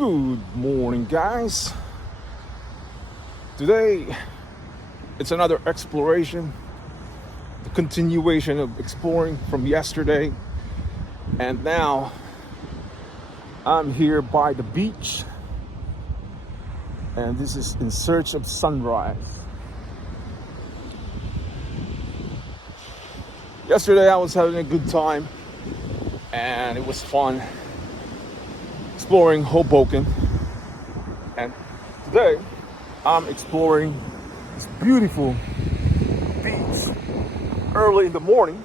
Good morning, guys. Today, it's another exploration, the continuation of exploring from yesterday. And now, I'm here by the beach, and this is in search of sunrise. Yesterday, I was having a good time, and it was fun exploring Hoboken. And today, I'm exploring this beautiful beach early in the morning,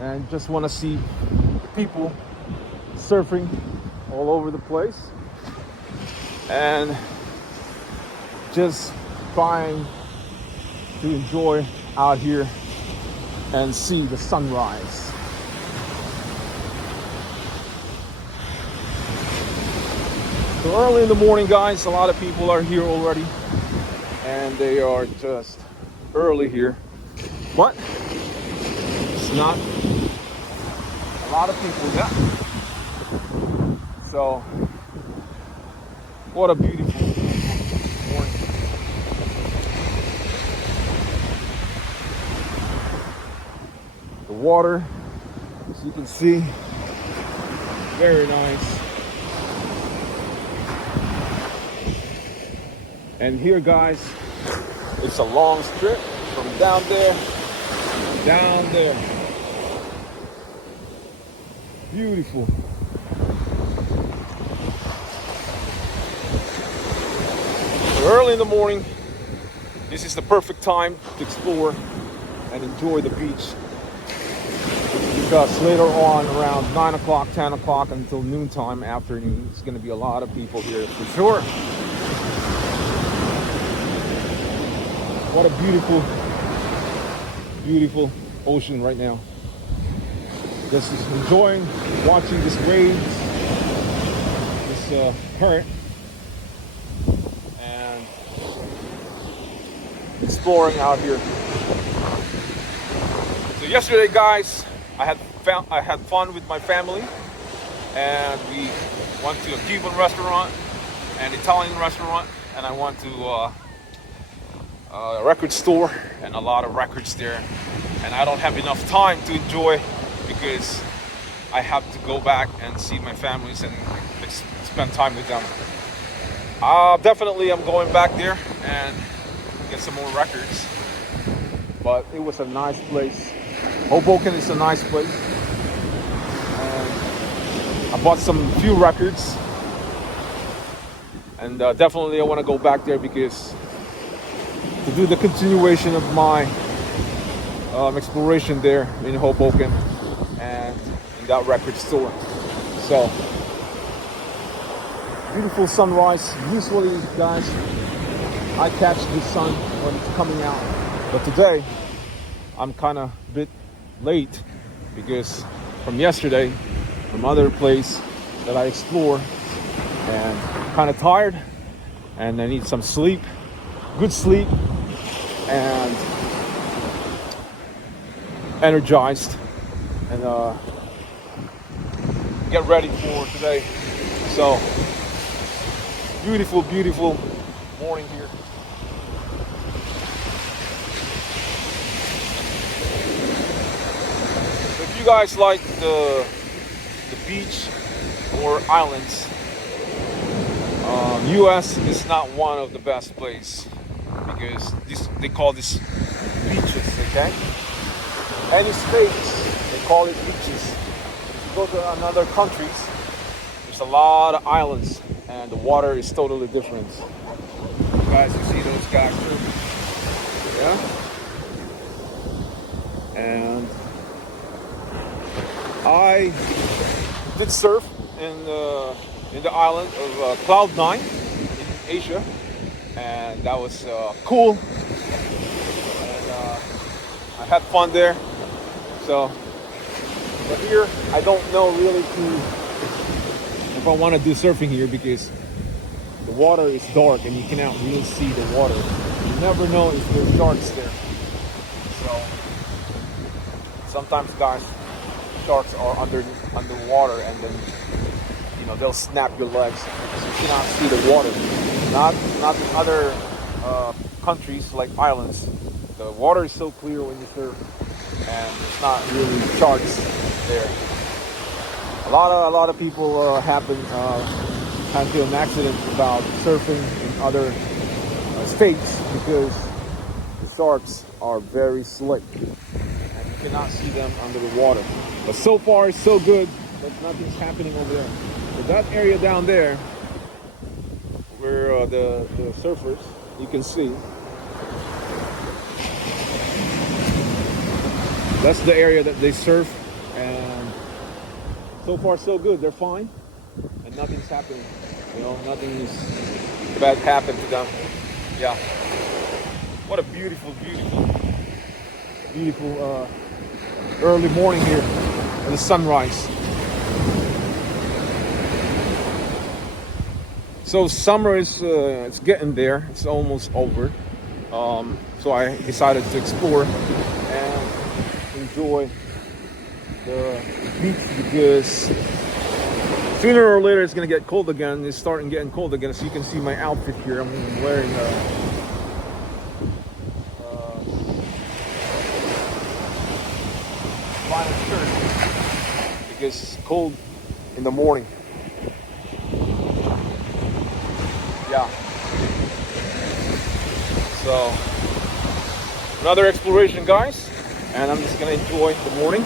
and just want to see people surfing all over the place and just trying to enjoy out here and see the sunrise. So early in the morning, guys, a lot of people are here already, and they are just early here, but it's not a lot of people yet. So what a beautiful morning. The water, as you can see, very nice. And here, guys, it's a long strip from down there, down there. Beautiful. So early in the morning, this is the perfect time to explore and enjoy the beach. Because later on, around 9 o'clock, 10 o'clock until noontime, afternoon, it's going to be a lot of people here for sure. What a beautiful, beautiful ocean right now. Just enjoying watching this waves, this current, and exploring out here. So yesterday, guys, I had fun with my family, and we went to a Cuban restaurant, an Italian restaurant, and I went to a record store, and a lot of records there, and I don't have enough time to enjoy because I have to go back and see my families and spend time with them. Definitely I'm going back there and get some more records, but it was a nice place. Hoboken is a nice place, and I bought some few records, and definitely I want to go back there because to do the continuation of my exploration there in Hoboken and in that record store. So, beautiful sunrise. Usually, guys, I catch the sun when it's coming out. But today, I'm kind of a bit late because from yesterday, from other place that I explored, and kind of tired, and I need some sleep, good sleep, and energized, and get ready for today. So beautiful, beautiful morning here. So if you guys like the beach or islands, US is not one of the best places because they call this beaches, okay? Any states, they call it beaches. If you go to another countries, there's a lot of islands, and the water is totally different. You guys, you see those guys too? Yeah? And I did surf in the island of Cloud9 in Asia, and that was cool. And I had fun there. So, but here I don't know really if I want to do surfing here because the water is dark and you cannot really see the water. You never know if there's sharks there. So sometimes, guys, sharks are underwater, and then they'll snap your legs because you cannot see the water. Not in other countries like islands. The water is so clear when you surf, and it's not really sharks there. A lot of people had to an accident about surfing in other states because the sharks are very slick and you cannot see them under the water. But so far it's so good that nothing's happening over there. So that area down there where the surfers, you can see, that's the area that they surf, and so far so good. They're fine and nothing's happening. Nothing's bad happened to them. Yeah. What a beautiful early morning here at the sunrise. So summer is it's getting there. It's almost over. So I decided to explore and enjoy the beach because sooner or later it's gonna get cold again. It's starting getting cold again. So you can see my outfit here. I'm wearing flannel shirt because it's cold in the morning. Yeah. So another exploration, guys, and I'm just gonna enjoy the morning.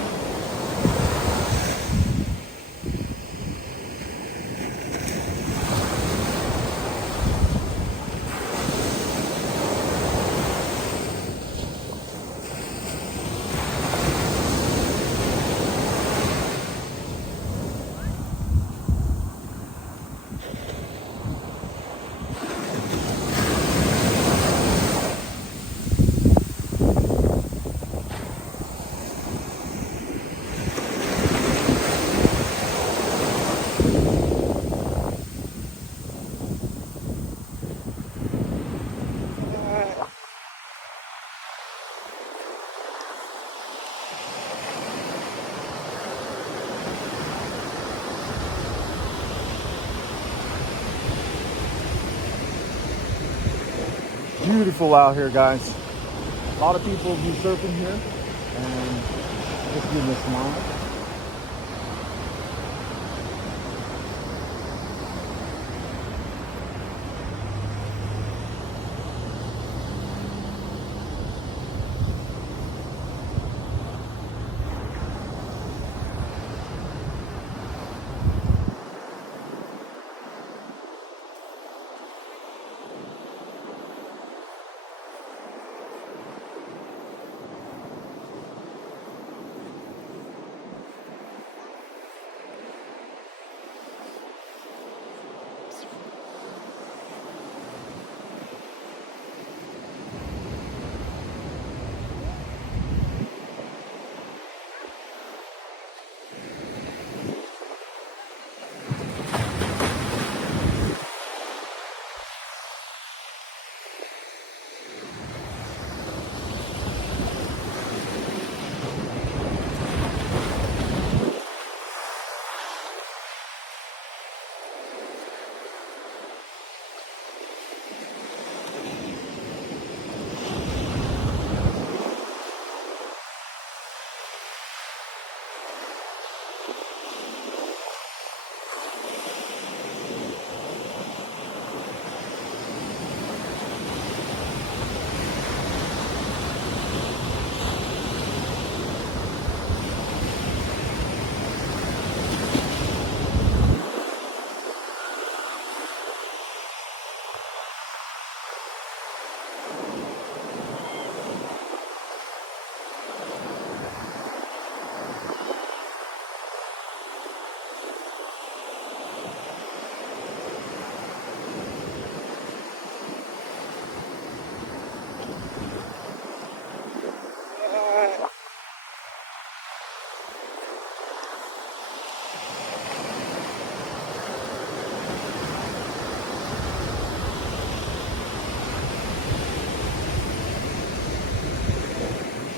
Beautiful out here, guys. A lot of people be surfing here, and just give me a smile.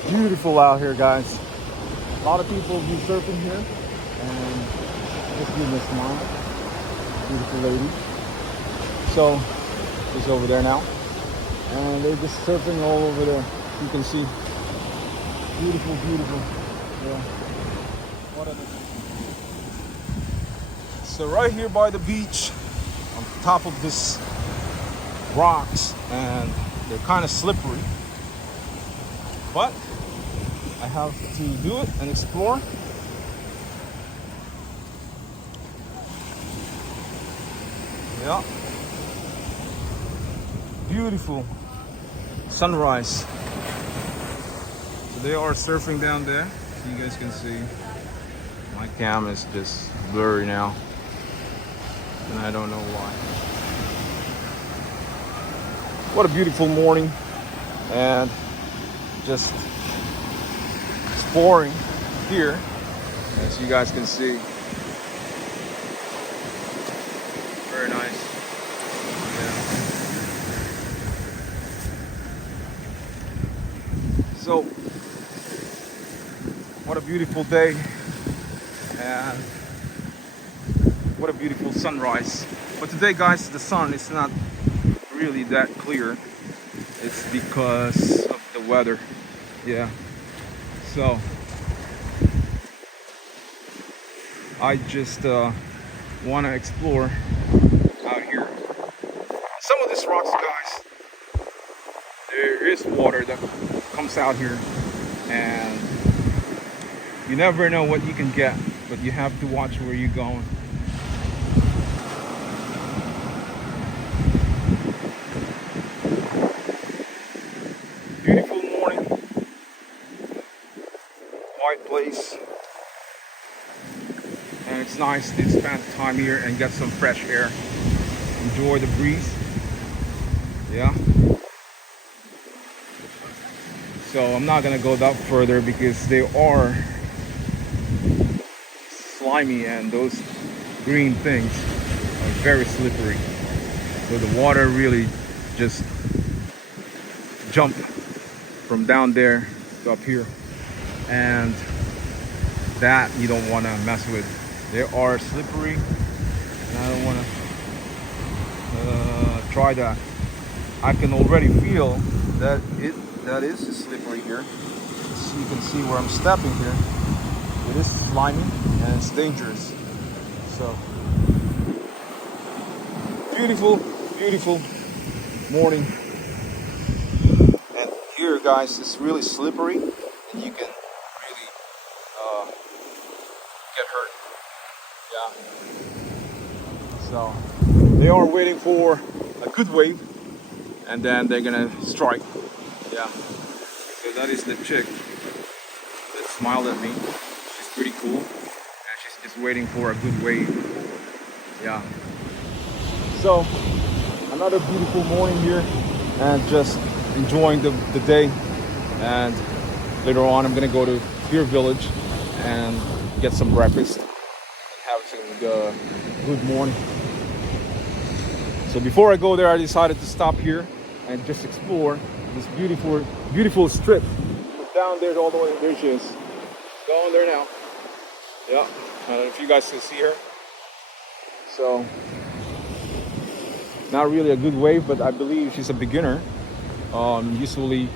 Beautiful out here, guys. A lot of people be surfing here, and just give me a smile. beautiful lady. So she's over there now, and they're just surfing all over there. You can see, beautiful, beautiful. Yeah. What a So right here by the beach, on top of this rocks, and they're kind of slippery, but I have to do it and explore. Yeah, beautiful sunrise. So they are surfing down there, so you guys can see. My cam is just blurry now, and I don't know why. What a beautiful morning, and just exploring here, as you guys can see. Very nice. Yeah. So, what a beautiful day, and what a beautiful sunrise. But today, guys, the sun is not really that clear. It's because of the weather. Yeah. So I just want to explore out here. Some of these rocks, guys, there is water that comes out here, and you never know what you can get, but you have to watch where you're going. Beautiful morning, quiet place, and it's nice to spend time here and get some fresh air, enjoy the breeze. Yeah. So I'm not gonna go that further because they are slimy, and those green things are very slippery. So the water really just jump from down there to up here, and that you don't want to mess with. They are slippery, and I don't want to try that. I can already feel that that is slippery here. So you can see where I'm stepping here. It is slimy and it's dangerous. So beautiful, beautiful morning. And here, guys, it's really slippery, and you can really get hurt. Yeah. So they are waiting for a good wave, and then they're gonna strike. Yeah. So that is the chick that smiled at me. She's pretty cool, and she's just waiting for a good wave. Yeah. So another beautiful morning here, and just enjoying the day. And later on, I'm gonna go to Pier Village and get some breakfast and have some good morning. So before I go there, I decided to stop here and just explore this beautiful strip. Down there, all the way, there she is. Going there now. Yeah, I don't know if you guys can see her. So, not really a good wave, but I believe she's a beginner. Usually,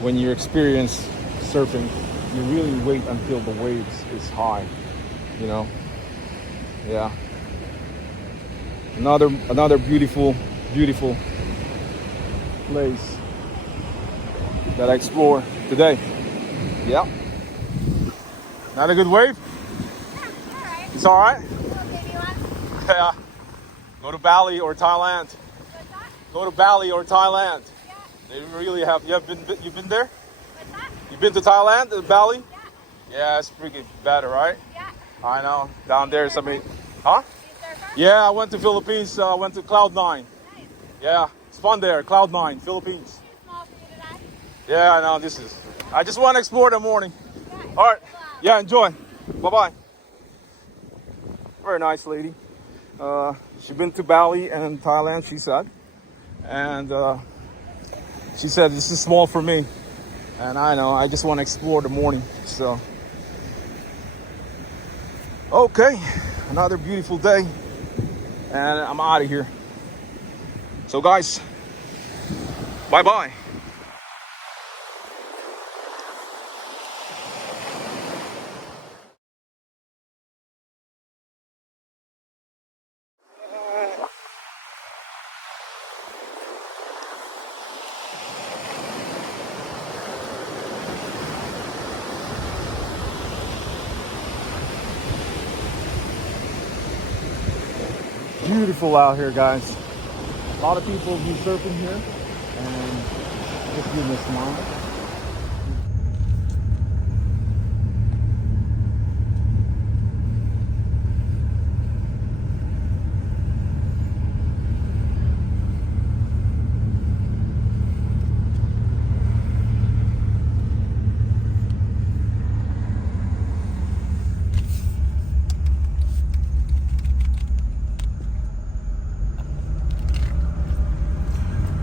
when you experience surfing, you really wait until the waves is high. You know. Yeah. Another beautiful place that I explore today. Yeah. Not a good wave? Alright. It's alright? Little baby one. Yeah. Go to Bali or Thailand. What's that? Go to Bali or Thailand. Yeah. They really have. You've been there? What's that? You've been to Thailand, Bali? Yeah. Yeah, it's pretty better, right? Yeah. I know. Down there, somebody. Huh? You surfer? Yeah, I went to Philippines. I went to Cloud9. Nice. Yeah, it's fun there. Cloud9, Philippines. Too small for you today? Yeah, I know. I just want to explore the morning. Okay. All right. Wow. Yeah, enjoy. Bye-bye. Very nice lady. She's been to Bali and Thailand, she said. And she said, this is small for me. And I know, I just want to explore the morning. So, okay. Another beautiful day. and I'm out of here. So guys, bye bye. Beautiful out here, guys. A lot of people be surfing here, and just give me a smile.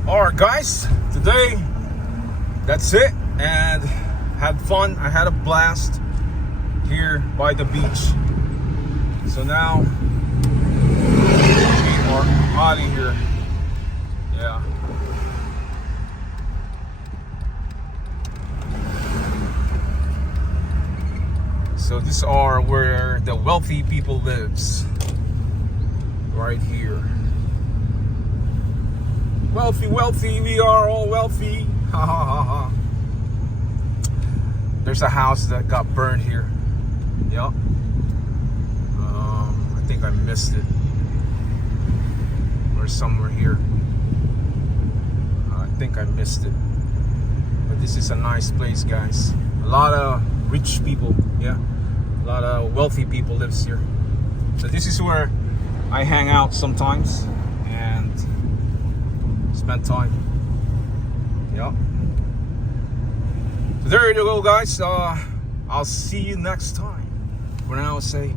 Alright guys, today that's it, and had fun. I had a blast here by the beach. So now we are out of here. Yeah. So these are where the wealthy people lives. Right here. Wealthy, wealthy, we are all wealthy. Ha ha ha ha. There's a house that got burned here. Yep. I think I missed it. Or somewhere here. I think I missed it. But this is a nice place, guys. A lot of rich people. Yeah. A lot of wealthy people lives here. So this is where I hang out sometimes and spend time. Yep. So there you go, guys. I'll see you next time. For now, I'll say